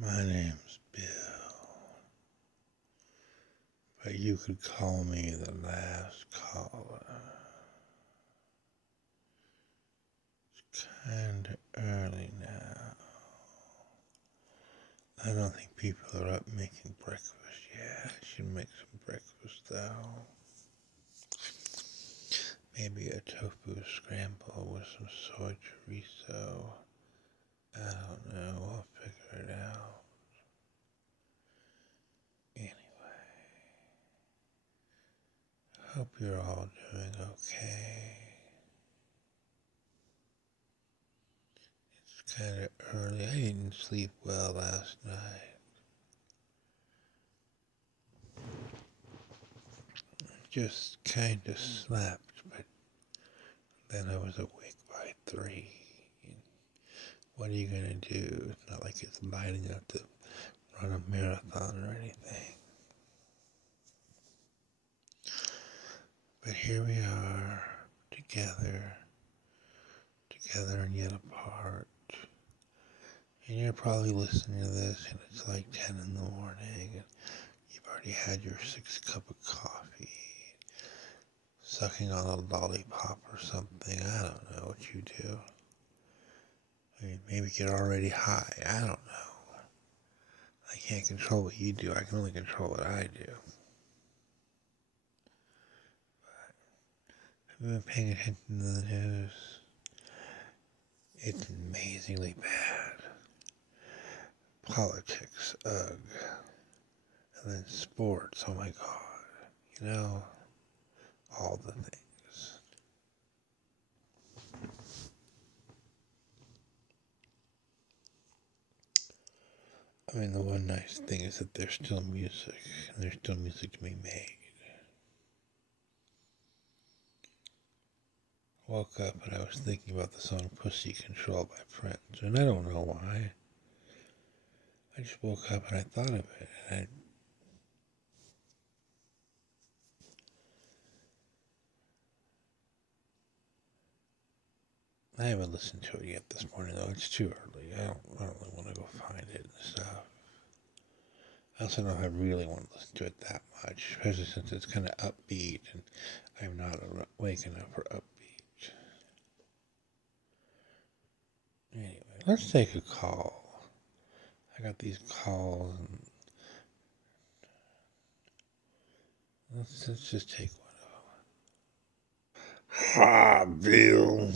My name's Bill, but you could call me the last caller. It's kinda early now. I don't think people are up making breakfast yet. I should make some breakfast though. Maybe a tofu scramble with some soy chorizo. I don't know, I'll figure it out. Anyway, hope you're all doing okay. It's kind of early. I didn't sleep well last night. Just kind of slept, but then I was awake by 3. What are you gonna do? It's not like it's lining up to run a marathon or anything. But here we are, together and yet apart. And you're probably listening to this and it's like 10 in the morning and you've already had your 6th cup of coffee, sucking on a lollipop or something. I don't know what you do. I mean, maybe get already high. I don't know. I can't control what you do. I can only control what I do. But I've been paying attention to the news. It's amazingly bad. Politics, ugh. And then sports, oh my God. You know, all the things. I mean, the one nice thing is that there's still music, and there's still music to be made. Woke up and I was thinking about the song Pussy Control by Prince, and I don't know why. I just woke up and I thought of it, and I haven't listened to it yet this morning, though. It's too early. I don't really want to go find it and stuff. I also don't know if I really want to listen to it that much, especially since it's kind of upbeat, and I'm not awake enough for upbeat. Anyway, let's take a call. I got these calls, and let's just take one. Hi, Bill.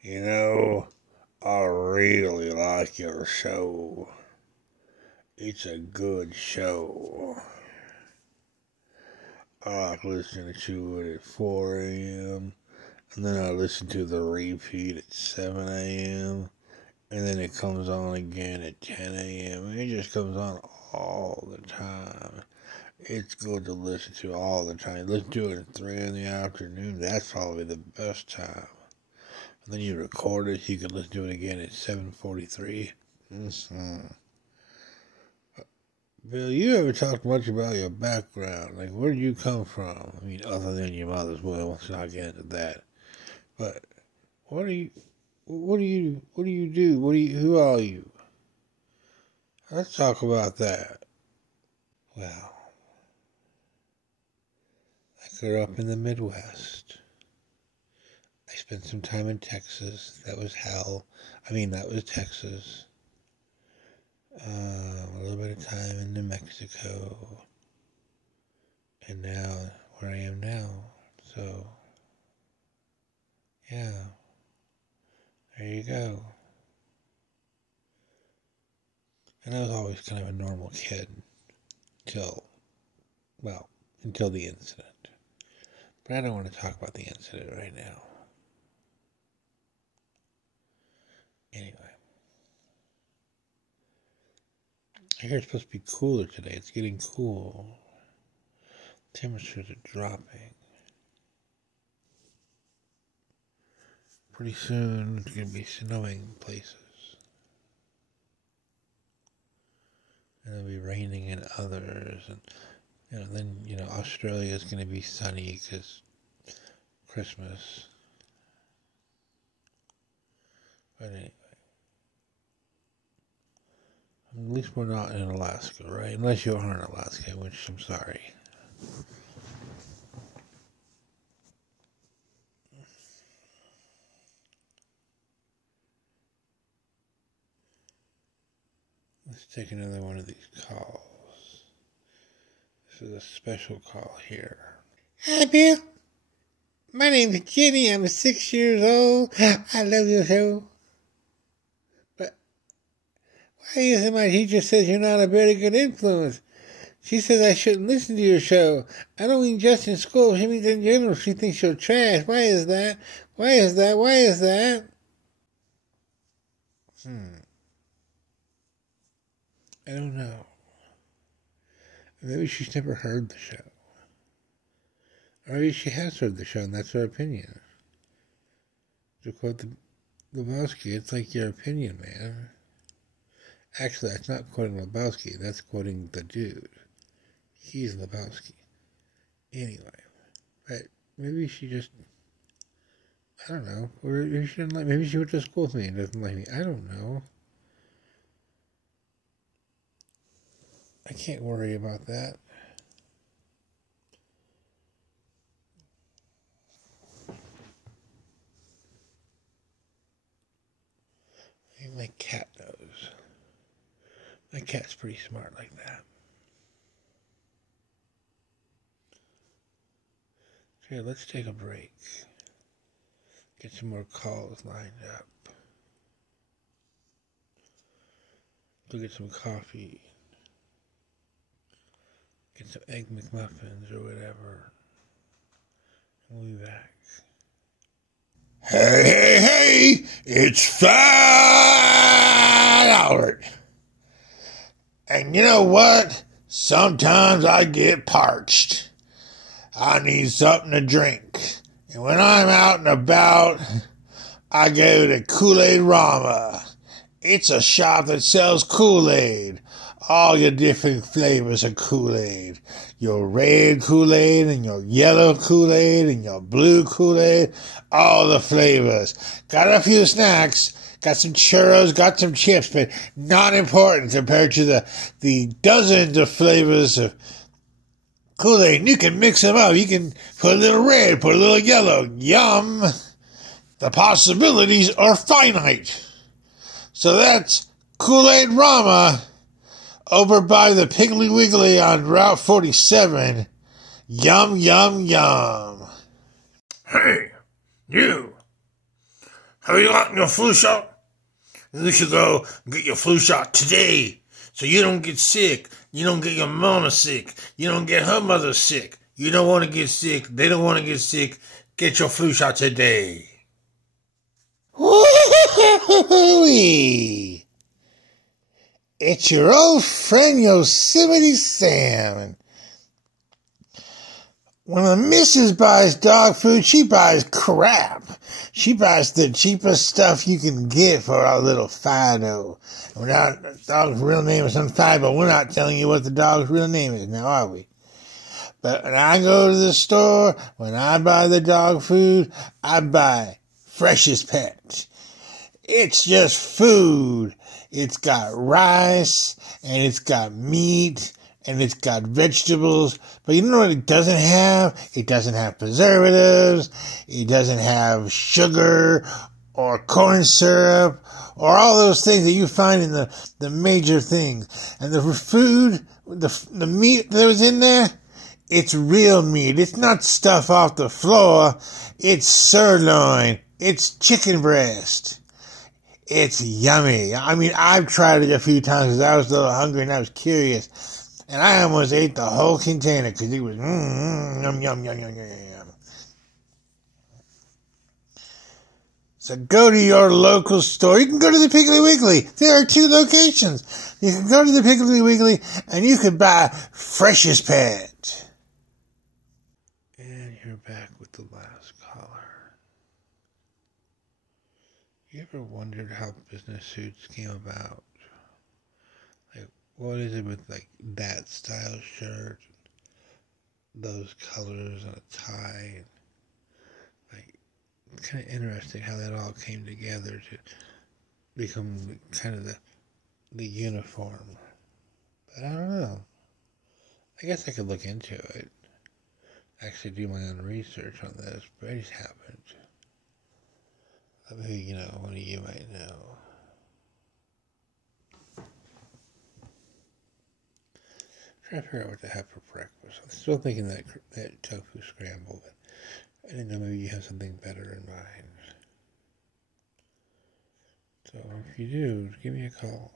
You know, I really like your show. It's a good show. I like listening to it at 4 a.m. And then I listen to the repeat at 7 a.m. And then it comes on again at 10 a.m. It just comes on all the time. It's good to listen to all the time. Listen to it at 3 in the afternoon. That's probably the best time. And then you record it so you can listen to it again at 7:43. Bill, you ever talked much about your background? Like, where did you come from? I mean, other than your mother's will. Let's not get into that. But what do you do? Who are you? Let's talk about that. Well, I grew up in the Midwest. I spent some time in Texas. That was hell. That was Texas. A little bit of time in New Mexico. And now, where I am now. So, yeah. There you go. And I was always kind of a normal kid until the incident. But I don't want to talk about the incident right now. Anyway. I hear it's supposed to be cooler today. It's getting cool. Temperatures are dropping. Pretty soon it's going to be snowing places. And it'll be raining in others. And then Australia is going to be sunny because Christmas. But anyway, at least we're not in Alaska, right? Unless you are in Alaska, which I'm sorry. Let's take another one of these calls. This is a special call here. Hi, Bill. My name is Jenny. I'm 6 years old. I love your show. But why is it my teacher says you're not a very good influence? She says I shouldn't listen to your show. I don't mean just in school. She means in general. She thinks you're trash. Why is that? Why is that? Why is that? I don't know. Maybe she's never heard the show. Or maybe she has heard the show and that's her opinion. To quote the Lebowski, it's like your opinion, man. Actually, that's not quoting Lebowski. That's quoting the dude. He's Lebowski. Anyway, but maybe she just, I don't know. Or maybe she didn't like, maybe she went to school with me and doesn't like me. I don't know. I can't worry about that. Maybe my cat knows. My cat's pretty smart like that. Okay, let's take a break. Get some more calls lined up. Go get some coffee. Get some Egg McMuffins or whatever. We'll be back. Hey, hey, hey! It's Fat Albert. And you know what? Sometimes I get parched. I need something to drink. And when I'm out and about, I go to Kool-Aid Rama. It's a shop that sells Kool-Aid. All your different flavors of Kool-Aid. Your red Kool-Aid and your yellow Kool-Aid and your blue Kool-Aid. All the flavors. Got a few snacks. Got some churros, got some chips, but not important compared to the dozens of flavors of Kool-Aid. You can mix them up. You can put a little red, put a little yellow. Yum! The possibilities are finite. So that's Kool-Aid Rama over by the Piggly Wiggly on Route 47. Yum, yum, yum. Hey, you. Have you gotten your flu shot? You should go get your flu shot today so you don't get sick. You don't get your mama sick. You don't get her mother sick. You don't want to get sick. They don't want to get sick. Get your flu shot today. Woo-hoo-hoo-hoo-hoo-hoo. It's your old friend Yosemite Sam. When the missus buys dog food, she buys crap. She buys the cheapest stuff you can get for our little Fido. The dog's real name is unfido, but we're not telling you what the dog's real name is now, are we? But when I go to the store, when I buy the dog food, I buy Freshest Pet. It's just food. It's got rice, and it's got meat, and it's got vegetables. But you know what it doesn't have? It doesn't have preservatives. It doesn't have sugar or corn syrup or all those things that you find in the major things. And the food, the meat that was in there, it's real meat. It's not stuff off the floor. It's sirloin. It's chicken breast. It's yummy. I mean, I've tried it a few times because I was a little hungry and I was curious. And I almost ate the whole container because it was yum, yum, yum, yum, yum, yum. So go to your local store. You can go to the Piggly Wiggly. There are 2 locations. You can go to the Piggly Wiggly and you can buy Freshest Pet. And you're back with the last caller. You ever wondered how business suits came about? Like, what is it with, like, that style shirt, those colors on a tie? Like, it's kind of interesting how that all came together to become kind of the uniform. But I don't know. I guess I could look into it. Actually do my own research on this, but I just haven't. Maybe, one of you might know. Trying to figure out what to have for breakfast. I'm still thinking that tofu scramble, but I didn't know maybe you have something better in mind. So if you do, give me a call.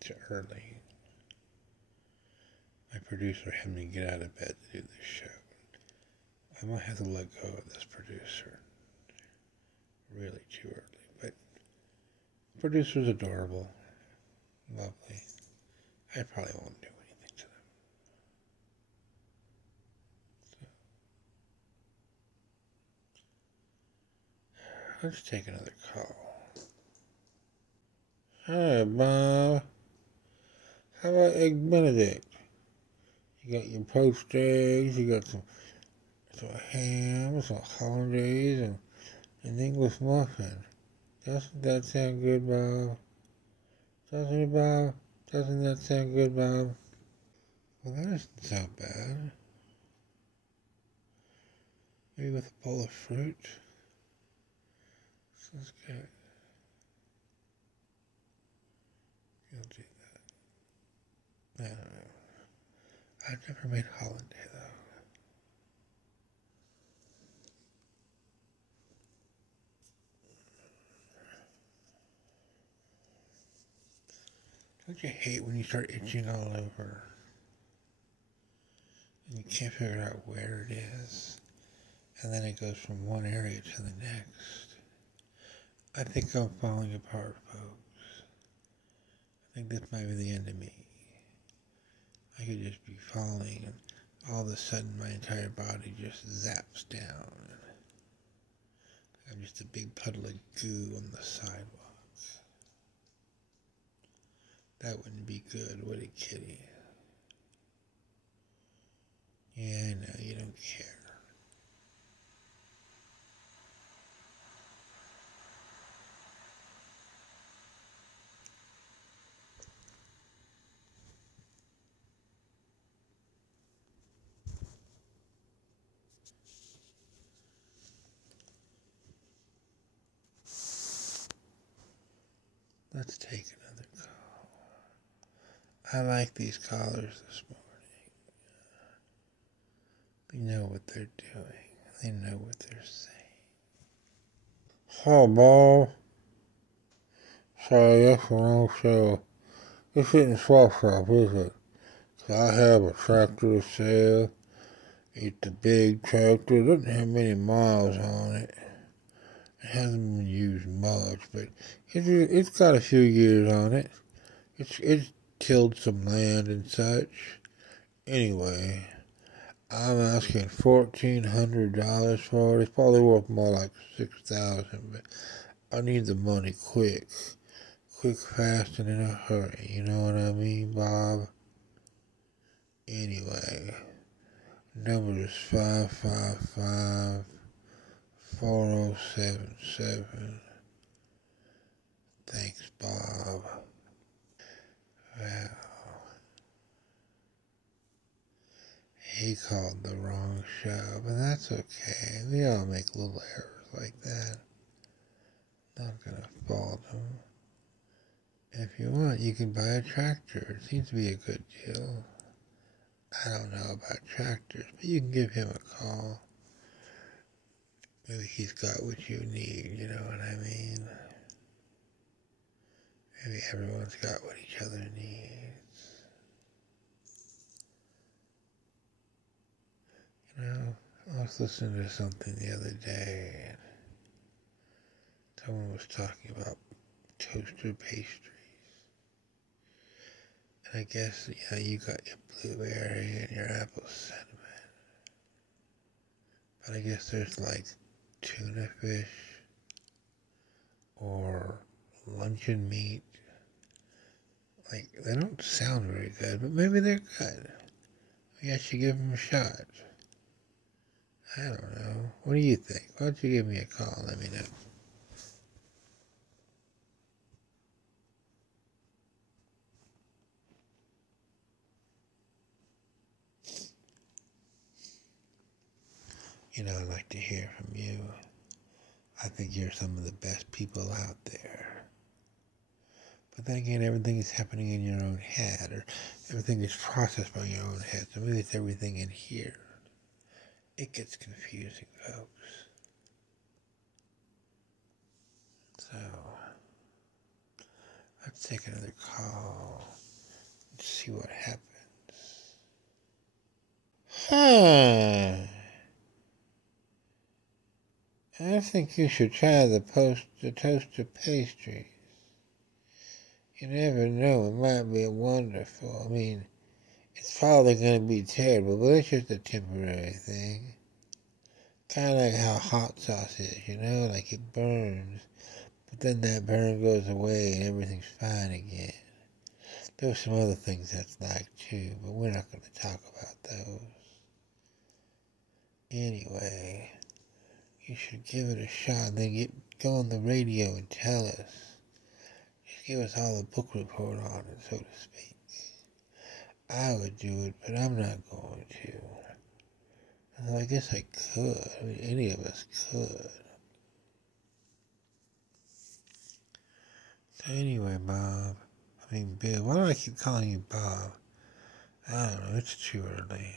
It's early. My producer had me get out of bed to do this show. I might have to let go of this producer. Really too early. But the producer's adorable. Lovely. I probably won't do anything to them. So, let's take another call. Hi, Bob. How about Egg Benedict? You got your poached eggs, you got some ham, some hollandaise, and an English muffin. Doesn't that sound good, Bob? Doesn't it, Bob? Doesn't that sound good, Bob? Well, that doesn't sound bad. Maybe with a bowl of fruit? Sounds good. You'll do that. I don't know. I've never made hollandaise, though. Don't you hate when you start itching all over and you can't figure out where it is, and then it goes from one area to the next? I think I'm falling apart, folks. I think this might be the end of me. I could just be falling, and all of a sudden my entire body just zaps down. I'm just a big puddle of goo on the sidewalk. That wouldn't be good, would it, Kitty? Yeah, I know, you don't care. Let's take another call. I like these callers this morning. They know what they're doing. They know what they're saying. Hi, Bob. Sorry, that's the wrong show. This isn't Swap Shop, is it? 'Cause I have a tractor to sell. It's a big tractor. It doesn't have many miles on it. It hasn't been used much, but it's got a few years on it. It's tilled some land and such. Anyway, I'm asking $1,400 for it. It's probably worth more like $6,000, but I need the money quick, fast, and in a hurry. You know what I mean, Bob? Anyway, number is 555-4077. Thanks, Bob. Well, he called the wrong show, but that's okay. We all make little errors like that. Not gonna fault him. If you want, you can buy a tractor. It seems to be a good deal. I don't know about tractors, but you can give him a call. Maybe he's got what you need, you know what I mean? Maybe everyone's got what each other needs. You know, I was listening to something the other day, and someone was talking about toaster pastries. And I guess, you got your blueberry and your apple cinnamon. But I guess there's like tuna fish or luncheon meat. Like, they don't sound very good, but maybe they're good. Maybe I should give him a shot. I don't know. What do you think? Why don't you give me a call? Let me know. I'd like to hear from you. I think you're some of the best people out there. But then again, everything is happening in your own head, or everything is processed by your own head. So maybe it's everything in here. It gets confusing, folks. So, let's take another call and see what happens. I think you should try the toaster pastries. You never know, it might be wonderful. I mean, it's probably going to be terrible, but it's just a temporary thing. Kind of like how hot sauce is, like it burns, but then that burn goes away and everything's fine again. There's some other things that's like too, but we're not going to talk about those. Anyway, you should give it a shot and then go on the radio and tell us. Just give us all a book report on it, so to speak. I would do it, but I'm not going to. I guess I could. I mean, any of us could. So anyway, Bill. Why do I keep calling you Bob? I don't know. It's too early.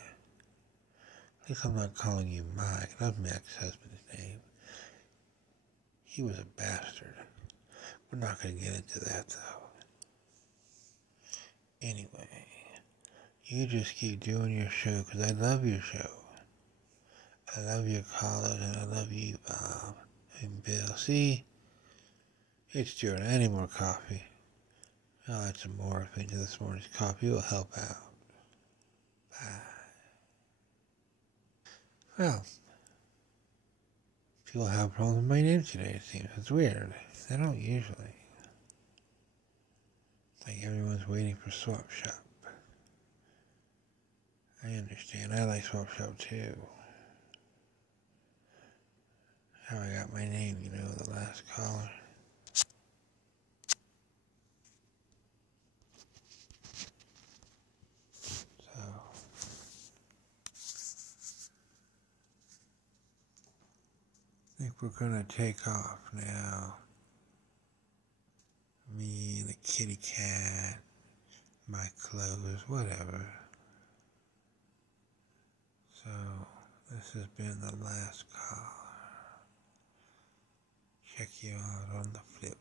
At least I'm not calling you Mike. That's my ex-husband's name. He was a bastard. We're not going to get into that, though. Anyway, you just keep doing your show, because I love your show. I love your callers, and I love you, Bob. And Bill. See? It's Jordan. I need more coffee. I'll add some more into this morning's coffee. It will help out. Bye. Well, people have problems with my name today, it seems. It's weird. They don't usually. Like everyone's waiting for Swap Shop. I understand. I like Swap Shop too. How I got my name, the last caller. So, I think we're gonna take off now. Me, the kitty cat, my clothes, whatever. So, this has been the last call. Check you out on the flip.